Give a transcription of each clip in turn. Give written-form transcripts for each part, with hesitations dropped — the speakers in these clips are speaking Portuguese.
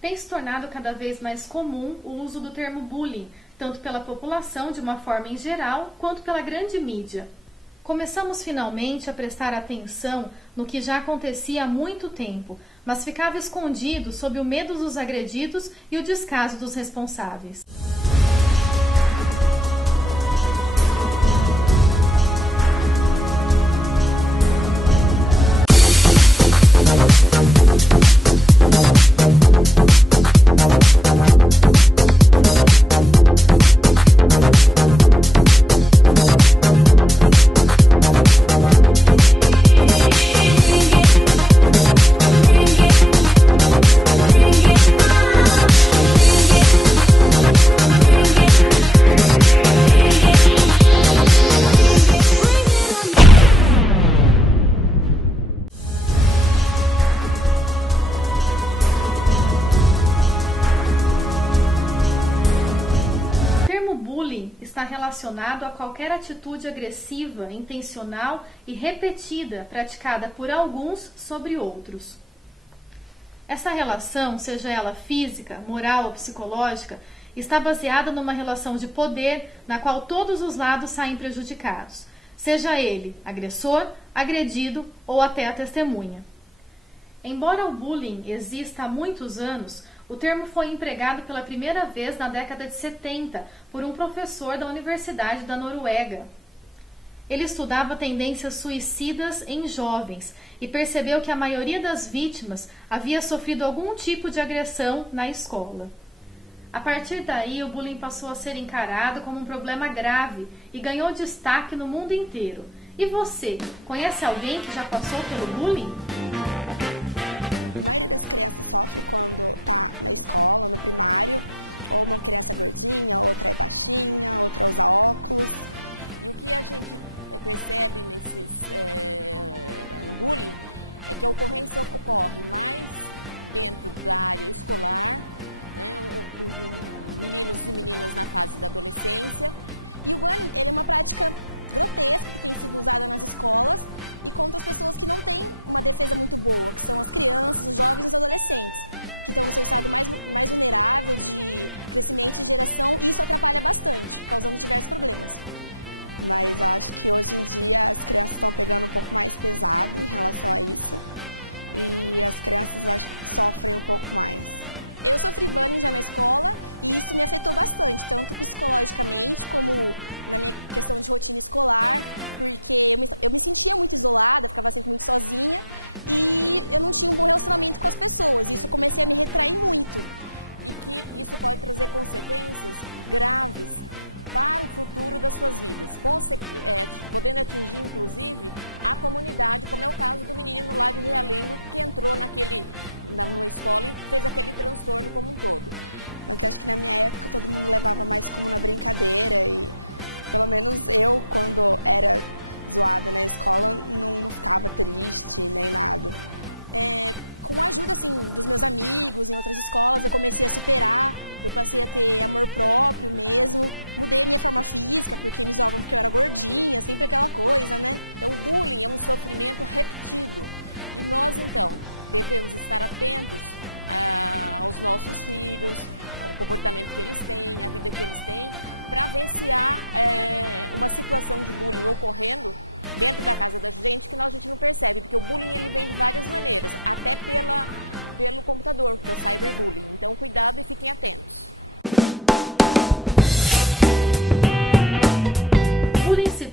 Tem se tornado cada vez mais comum o uso do termo bullying, tanto pela população de uma forma em geral, quanto pela grande mídia. Começamos finalmente a prestar atenção no que já acontecia há muito tempo, mas ficava escondido sob o medo dos agredidos e o descaso dos responsáveis. Está relacionado a qualquer atitude agressiva, intencional e repetida praticada por alguns sobre outros. Essa relação, seja ela física, moral ou psicológica, está baseada numa relação de poder na qual todos os lados saem prejudicados, seja ele agressor, agredido ou até a testemunha. Embora o bullying exista há muitos anos, o termo foi empregado pela primeira vez na década de 70 por um professor da Universidade da Noruega. Ele estudava tendências suicidas em jovens e percebeu que a maioria das vítimas havia sofrido algum tipo de agressão na escola. A partir daí, o bullying passou a ser encarado como um problema grave e ganhou destaque no mundo inteiro. E você, conhece alguém que já passou pelo bullying?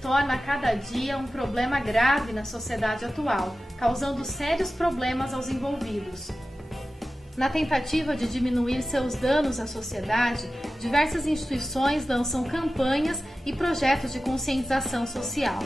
Torna a cada dia um problema grave na sociedade atual, causando sérios problemas aos envolvidos. Na tentativa de diminuir seus danos à sociedade, diversas instituições lançam campanhas e projetos de conscientização social.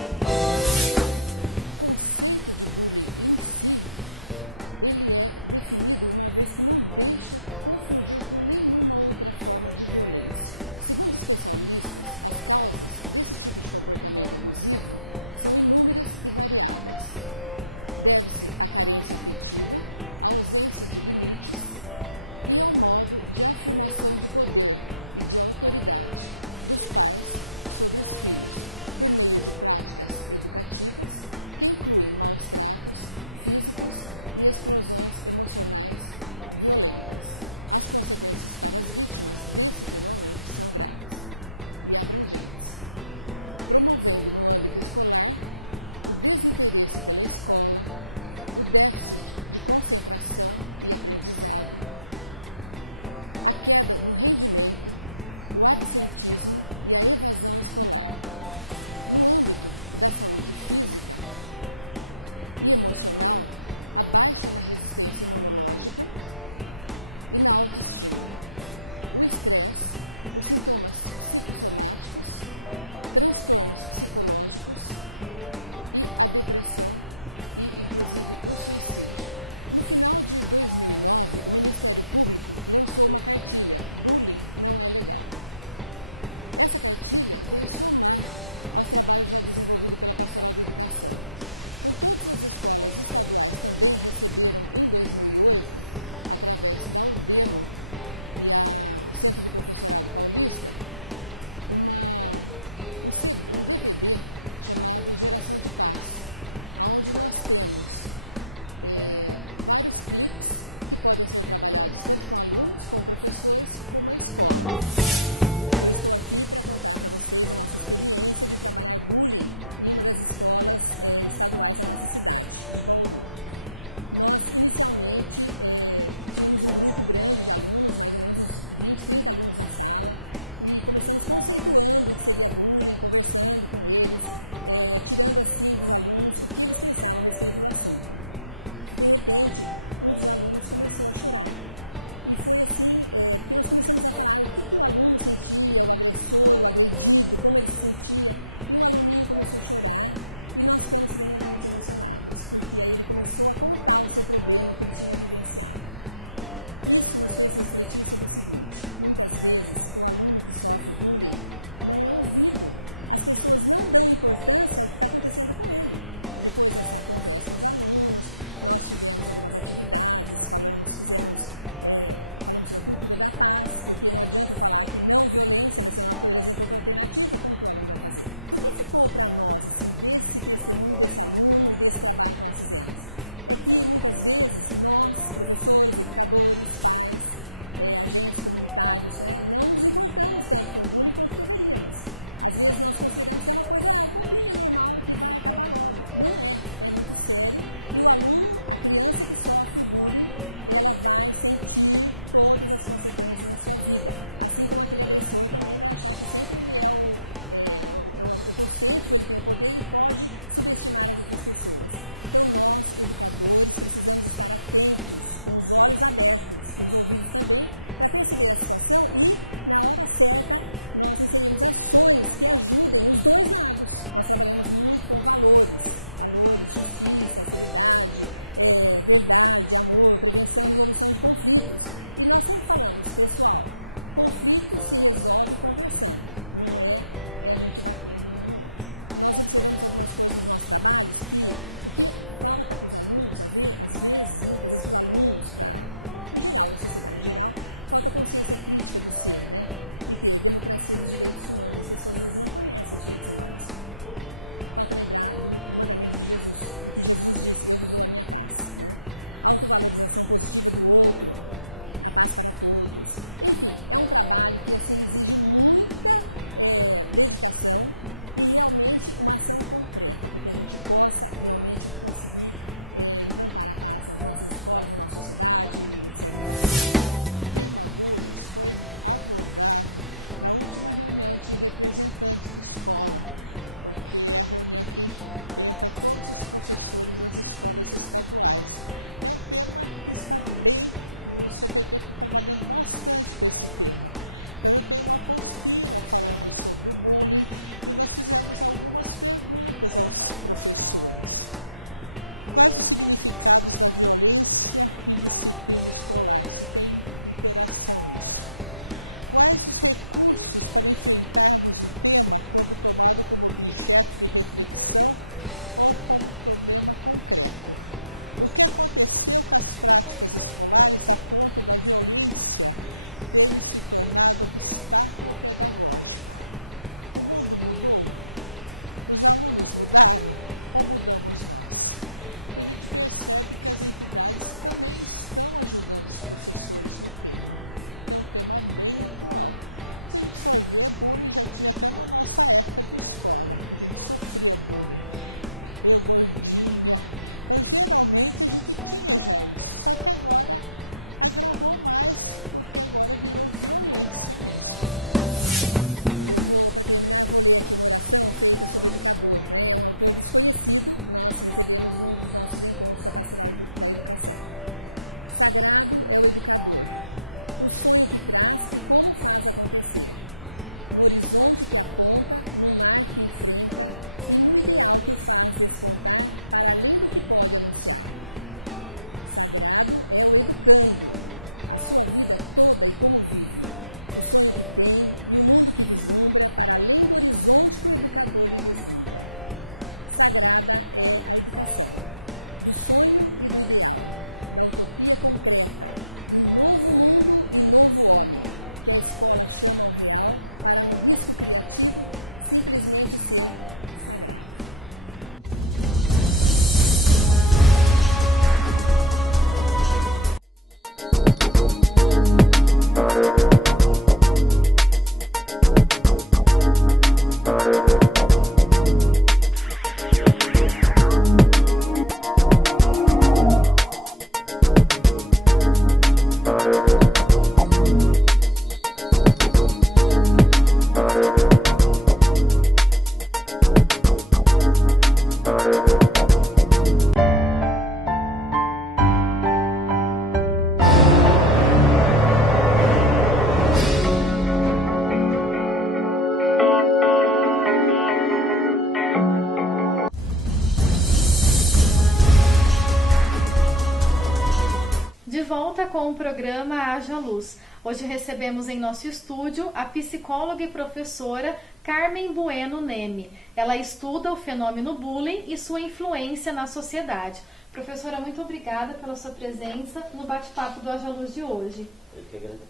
com o programa Haja Luz. Hoje recebemos em nosso estúdio a psicóloga e professora Carmen Bueno Neme. Ela estuda o fenômeno bullying e sua influência na sociedade. Professora, muito obrigada pela sua presença no bate-papo do Haja Luz de hoje. Eu que agradeço.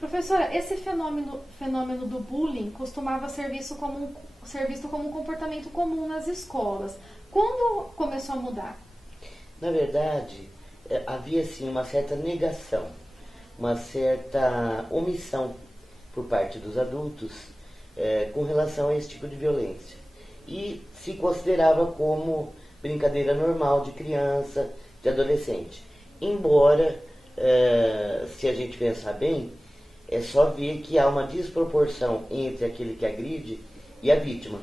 Professora, esse fenômeno do bullying costumava ser visto como um comportamento comum nas escolas. Quando começou a mudar? Na verdade, havia sim uma certa negação, uma certa omissão por parte dos adultos com relação a esse tipo de violência. E se considerava como brincadeira normal de criança, de adolescente. Embora, se a gente pensar bem, é só ver que há uma desproporção entre aquele que agride e a vítima.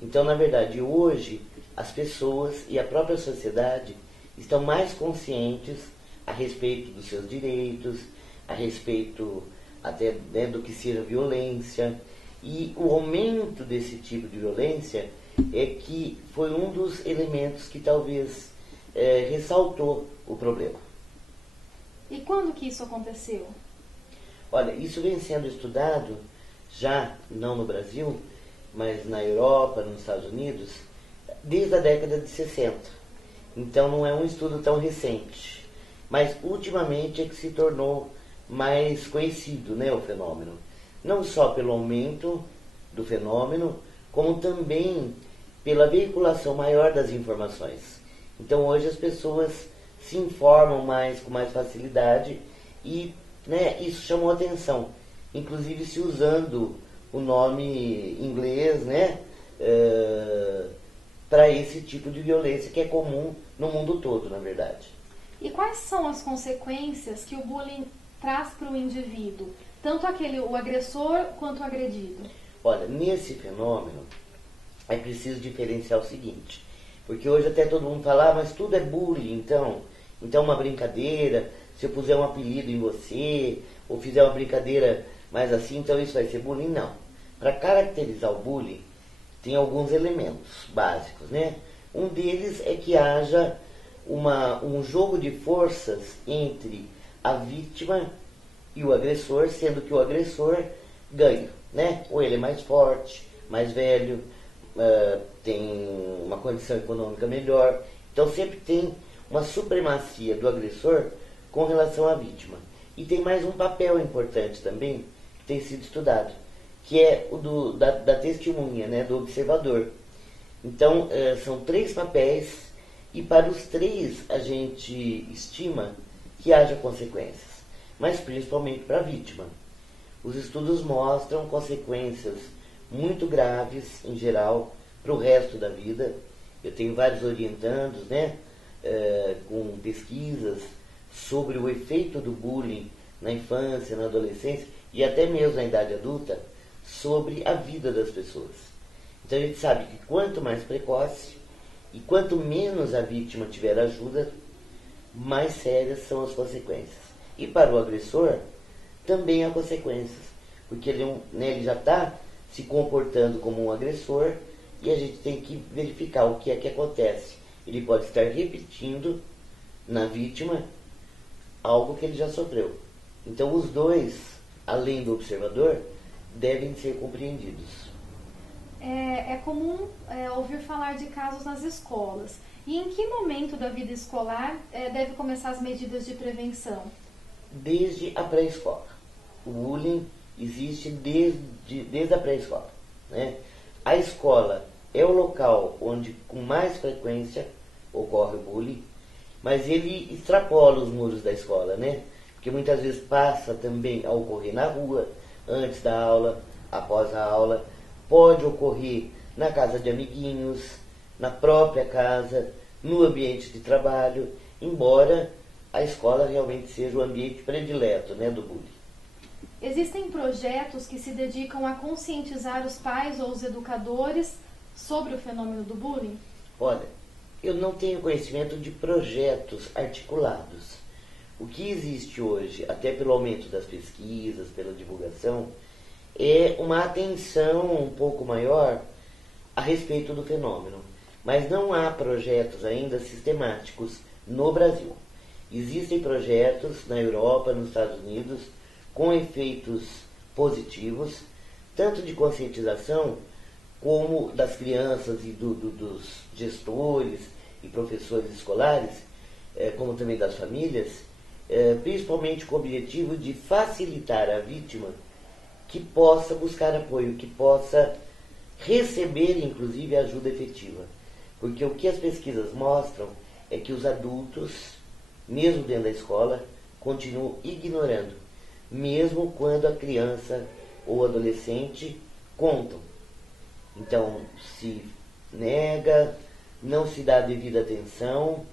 Então, na verdade, hoje, as pessoas e a própria sociedade estão mais conscientes a respeito dos seus direitos, a respeito até, né, do que seja violência. E o aumento desse tipo de violência é que foi um dos elementos que talvez ressaltou o problema. E quando que isso aconteceu? Olha, isso vem sendo estudado já, não no Brasil, mas na Europa, nos Estados Unidos, desde a década de 60. Então não é um estudo tão recente. Mas ultimamente é que se tornou mais conhecido, né, o fenômeno. Não só pelo aumento do fenômeno, como também pela veiculação maior das informações. Então hoje as pessoas se informam mais, com mais facilidade e, né, isso chamou atenção, inclusive se usando o nome inglês, né, para esse tipo de violência que é comum no mundo todo, na verdade. E quais são as consequências que o bullying traz para o indivíduo, tanto o agressor quanto o agredido? Olha, nesse fenômeno é preciso diferenciar o seguinte, porque hoje até todo mundo fala, mas tudo é bullying, então uma brincadeira, se eu puser um apelido em você, ou fizer uma brincadeira mais assim, então isso vai ser bullying? Não. Para caracterizar o bullying, tem alguns elementos básicos, né? Um deles é que haja um jogo de forças entre a vítima e o agressor, sendo que o agressor ganha, né? Ou ele é mais forte, mais velho, tem uma condição econômica melhor. Então sempre tem uma supremacia do agressor com relação à vítima. E tem mais um papel importante também, que tem sido estudado, que é o da testemunha, né, do observador. Então, são 3 papéis, e para os 3 a gente estima que haja consequências, mas principalmente para a vítima. Os estudos mostram consequências muito graves, em geral, para o resto da vida. Eu tenho vários orientandos, né, com pesquisas sobre o efeito do bullying na infância, na adolescência e até mesmo na idade adulta, sobre a vida das pessoas. Então a gente sabe que quanto mais precoce e quanto menos a vítima tiver ajuda, mais sérias são as consequências. E para o agressor, também há consequências, porque ele já está se comportando como um agressor e a gente tem que verificar o que é que acontece. Ele pode estar repetindo na vítima algo que ele já sofreu. Então os dois, além do observador, devem ser compreendidos. É comum ouvir falar de casos nas escolas. E em que momento da vida escolar deve começar as medidas de prevenção? Desde a pré-escola. O bullying existe desde a pré-escola, né? A escola é o local onde com mais frequência ocorre o bullying, mas ele extrapola os muros da escola, né? Porque muitas vezes passa também a ocorrer na rua, antes da aula, após a aula, pode ocorrer na casa de amiguinhos, na própria casa, no ambiente de trabalho, embora a escola realmente seja o ambiente predileto, né, do bullying. Existem projetos que se dedicam a conscientizar os pais ou os educadores sobre o fenômeno do bullying? Olha, eu não tenho conhecimento de projetos articulados. O que existe hoje, até pelo aumento das pesquisas, pela divulgação, é uma atenção um pouco maior a respeito do fenômeno. Mas não há projetos ainda sistemáticos no Brasil. Existem projetos na Europa, nos Estados Unidos, com efeitos positivos, tanto de conscientização, como das crianças e dos gestores e professores escolares, como também das famílias, principalmente com o objetivo de facilitar a vítima que possa buscar apoio, que possa receber, inclusive, ajuda efetiva. Porque o que as pesquisas mostram é que os adultos, mesmo dentro da escola, continuam ignorando, mesmo quando a criança ou adolescente contam. Então, se nega, não se dá devida atenção,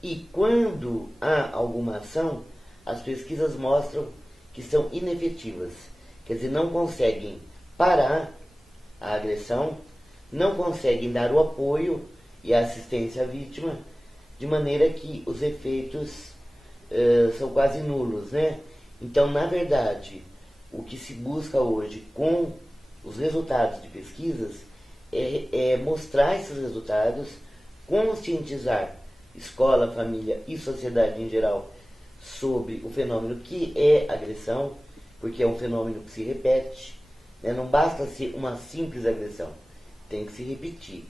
e quando há alguma ação, as pesquisas mostram que são inefetivas. Quer dizer, não conseguem parar a agressão, não conseguem dar o apoio e a assistência à vítima, de maneira que os efeitos são quase nulos, né? Então, na verdade, o que se busca hoje com os resultados de pesquisas é mostrar esses resultados, conscientizar escola, família e sociedade em geral sobre o fenômeno que é agressão, porque é um fenômeno que se repete, né? Não basta ser uma simples agressão, tem que se repetir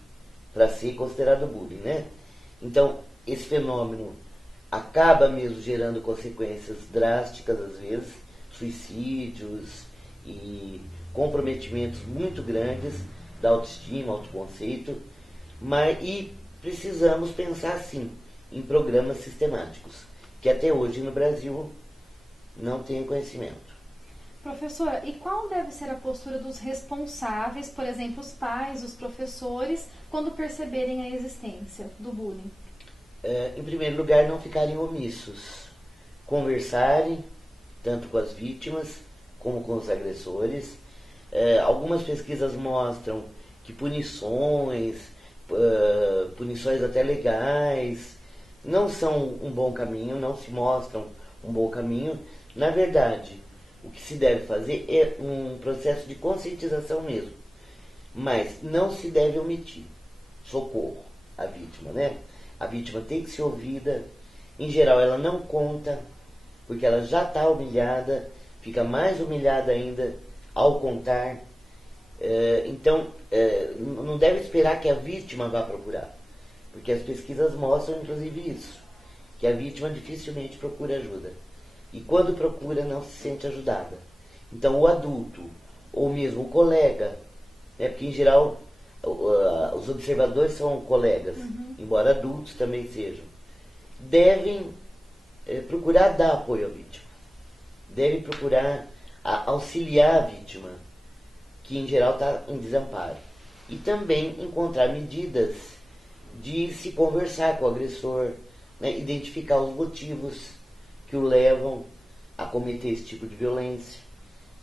para ser considerado bullying, né? Então, esse fenômeno acaba mesmo gerando consequências drásticas, às vezes, suicídios e comprometimentos muito grandes da autoestima, autoconceito, e precisamos pensar, sim, em programas sistemáticos, que até hoje no Brasil não tem conhecimento. Professora, e qual deve ser a postura dos responsáveis, por exemplo, os pais, os professores, quando perceberem a existência do bullying? Em primeiro lugar, não ficarem omissos. Conversarem, tanto com as vítimas como com os agressores. Algumas pesquisas mostram que punições até legais, não são um bom caminho, não se mostram um bom caminho. Na verdade, o que se deve fazer é um processo de conscientização mesmo. Mas não se deve omitir socorro à vítima, né? A vítima tem que ser ouvida. Em geral, ela não conta, porque ela já está humilhada, fica mais humilhada ainda ao contar. Então, não deve esperar que a vítima vá procurar, porque as pesquisas mostram, inclusive, isso, que a vítima dificilmente procura ajuda. E quando procura, não se sente ajudada. Então, o adulto, ou mesmo o colega, né, porque, em geral, os observadores são colegas, embora adultos também sejam, devem procurar dar apoio à vítima, devem procurar auxiliar a vítima, que em geral está em desamparo, e também encontrar medidas de se conversar com o agressor, né, identificar os motivos que o levam a cometer esse tipo de violência,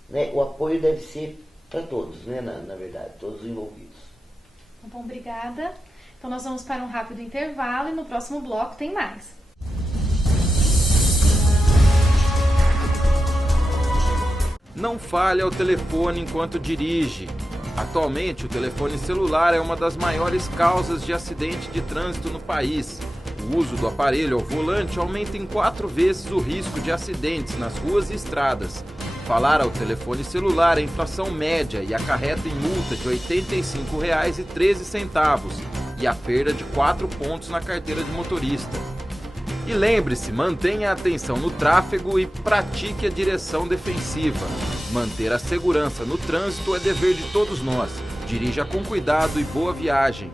né. O apoio deve ser para todos, né, na verdade, todos os envolvidos. Tá bom, obrigada. Então nós vamos para um rápido intervalo e no próximo bloco tem mais. Não fale ao telefone enquanto dirige. Atualmente, o telefone celular é uma das maiores causas de acidente de trânsito no país. O uso do aparelho ao volante aumenta em 4 vezes o risco de acidentes nas ruas e estradas. Falar ao telefone celular é infração média e acarreta em multa de R$ 85,13 e a perda de 4 pontos na carteira de motorista. E lembre-se, mantenha a atenção no tráfego e pratique a direção defensiva. Manter a segurança no trânsito é dever de todos nós. Dirija com cuidado e boa viagem.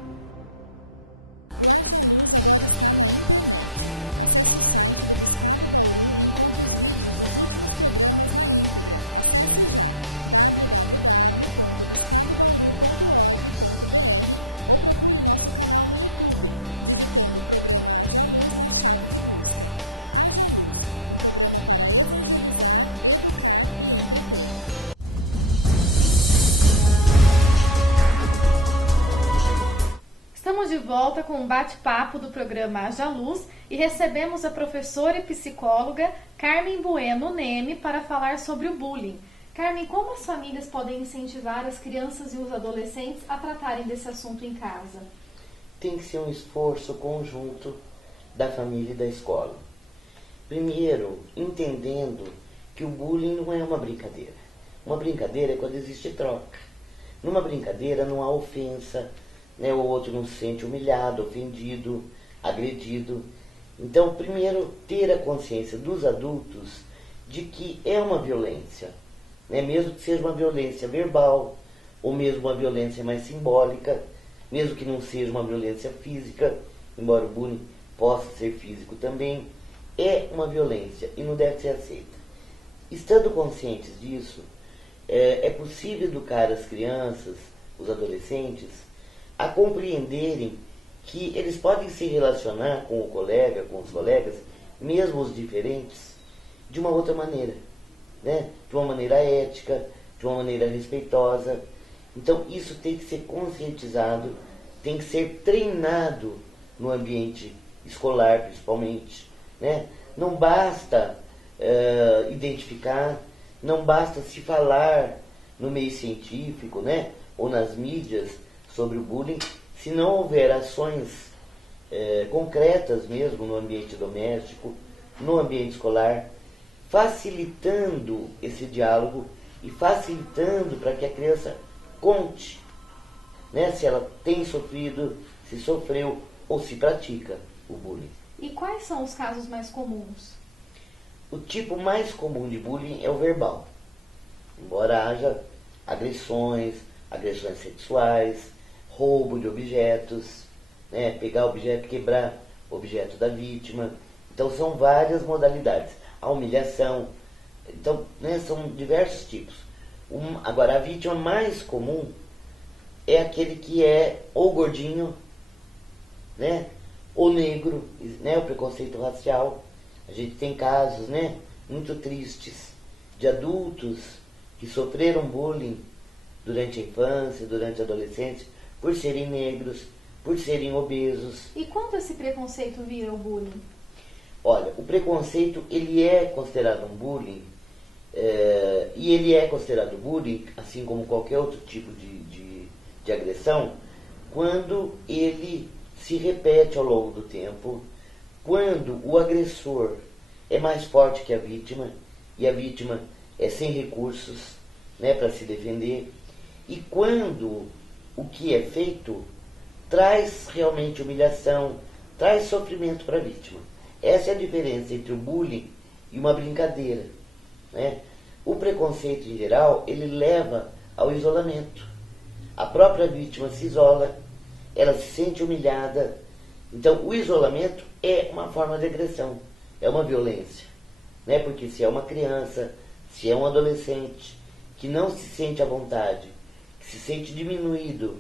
Estamos de volta com um bate-papo do programa Haja Luz e recebemos a professora e psicóloga Carmen Bueno Neme para falar sobre o bullying. Carmen, como as famílias podem incentivar as crianças e os adolescentes a tratarem desse assunto em casa? Tem que ser um esforço conjunto da família e da escola. Primeiro, entendendo que o bullying não é uma brincadeira. Uma brincadeira é quando existe troca. Numa brincadeira não há ofensa, né? O outro não se sente humilhado, ofendido, agredido. Então, primeiro, ter a consciência dos adultos de que é uma violência, né? Mesmo que seja uma violência verbal, ou mesmo uma violência mais simbólica, mesmo que não seja uma violência física, embora o bullying possa ser físico também, é uma violência e não deve ser aceita. Estando conscientes disso, é possível educar as crianças, os adolescentes, a compreenderem que eles podem se relacionar com o colega, com os colegas, mesmo os diferentes, de uma outra maneira, né? De uma maneira ética, de uma maneira respeitosa. Então isso tem que ser conscientizado, tem que ser treinado no ambiente escolar principalmente, né? Não basta identificar, não basta se falar no meio científico, né? Ou nas mídias sobre o bullying, se não houver ações concretas mesmo no ambiente doméstico, no ambiente escolar, facilitando esse diálogo e facilitando para que a criança conte, né, se ela tem sofrido, se sofreu ou se pratica o bullying. E quais são os casos mais comuns? O tipo mais comum de bullying é o verbal. Embora haja agressões sexuais, roubo de objetos, né, pegar objeto, quebrar o objeto da vítima. Então são várias modalidades. A humilhação, então, né, são diversos tipos. Agora, a vítima mais comum é aquele que é ou gordinho, né, ou negro, né, o preconceito racial. A gente tem casos, né, muito tristes de adultos que sofreram bullying durante a infância, durante a adolescência, por serem negros, por serem obesos. E quando esse preconceito vira o bullying? Olha, o preconceito, ele é considerado um bullying, e ele é considerado bullying, assim como qualquer outro tipo de agressão, quando ele se repete ao longo do tempo, quando o agressor é mais forte que a vítima, e a vítima é sem recursos, né, para se defender, e quando o que é feito traz realmente humilhação, traz sofrimento para a vítima. Essa é a diferença entre o bullying e uma brincadeira, né? O preconceito, em geral, ele leva ao isolamento. A própria vítima se isola, ela se sente humilhada. Então, o isolamento é uma forma de agressão, é uma violência, né? Porque se é uma criança, se é um adolescente que não se sente à vontade, que se sente diminuído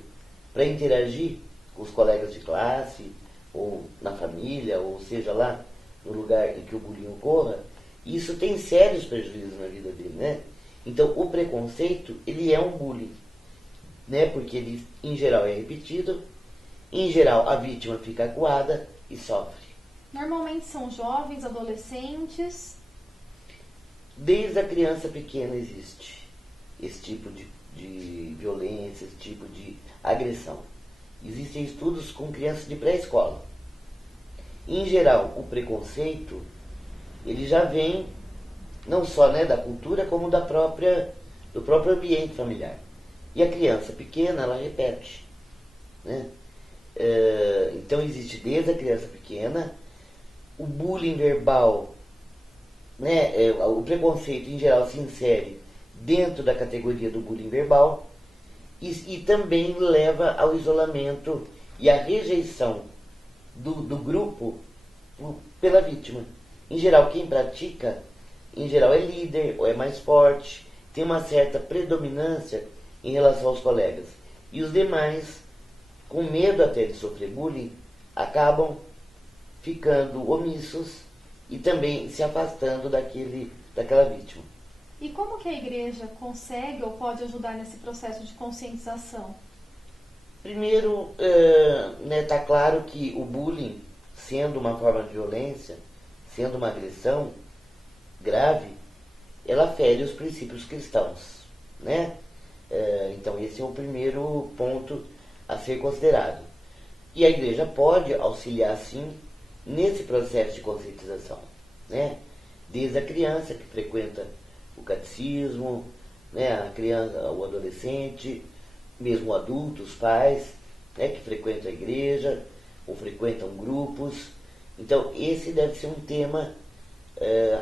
para interagir com os colegas de classe, ou na família, ou seja lá, no lugar em que o bullying ocorra, isso tem sérios prejuízos na vida dele, né? Então, o preconceito, ele é um bullying, né? Porque ele, em geral, é repetido, em geral, a vítima fica acuada e sofre. Normalmente são jovens, adolescentes. Desde a criança pequena existe esse tipo de violência, esse tipo de agressão. Existem estudos com crianças de pré-escola. Em geral, o preconceito, ele já vem não só, né, da cultura, como do próprio ambiente familiar. E a criança pequena, ela repete, né? Então existe desde a criança pequena o bullying verbal, né? O preconceito em geral se insere dentro da categoria do bullying verbal e também leva ao isolamento e à rejeição do grupo pela vítima. Em geral, quem pratica, em geral, é líder ou é mais forte, tem uma certa predominância em relação aos colegas. E os demais, com medo até de sofrer bullying, acabam ficando omissos e também se afastando daquela vítima. E como que a igreja consegue ou pode ajudar nesse processo de conscientização? Primeiro, está claro que o bullying, sendo uma forma de violência, sendo uma agressão grave, ela fere os princípios cristãos, né? Então esse é o primeiro ponto a ser considerado. E a igreja pode auxiliar, sim, nesse processo de conscientização, né? Desde a criança que frequenta o catecismo, né? A criança, o adolescente, mesmo o adulto, os pais, né? Que frequentam a igreja ou frequentam grupos. Então, esse deve ser um tema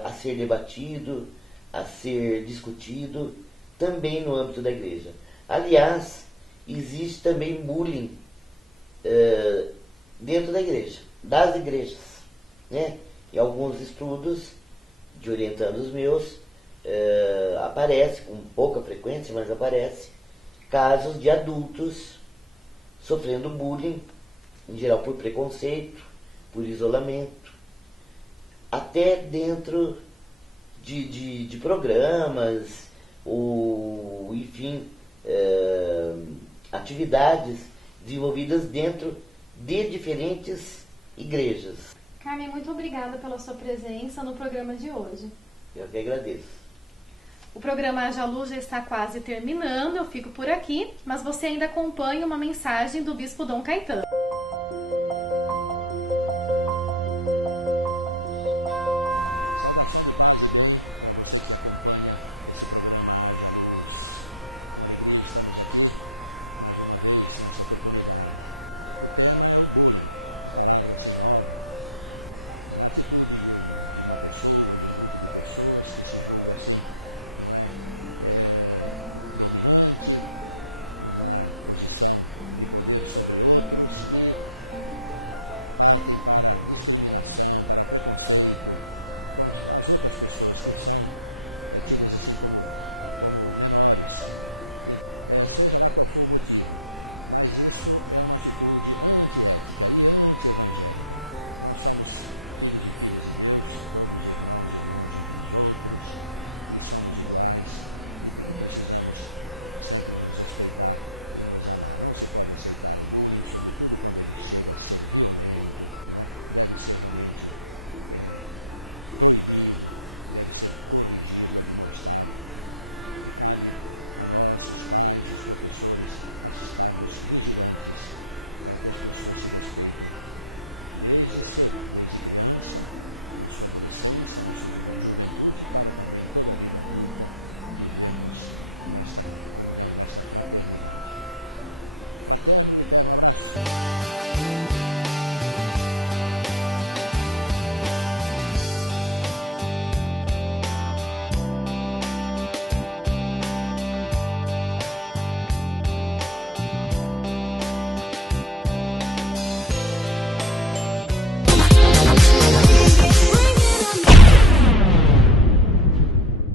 a ser debatido, a ser discutido também no âmbito da igreja. Aliás, existe também bullying dentro da igreja, das igrejas, né? Em alguns estudos de orientandos meus, aparece, com pouca frequência, mas aparece, casos de adultos sofrendo bullying, em geral por preconceito, por isolamento, até dentro de programas, ou, enfim, atividades desenvolvidas dentro de diferentes igrejas. Carmen, muito obrigada pela sua presença no programa de hoje. Eu que agradeço. O programa Haja Luz já está quase terminando, eu fico por aqui, mas você ainda acompanha uma mensagem do Bispo Dom Caetano.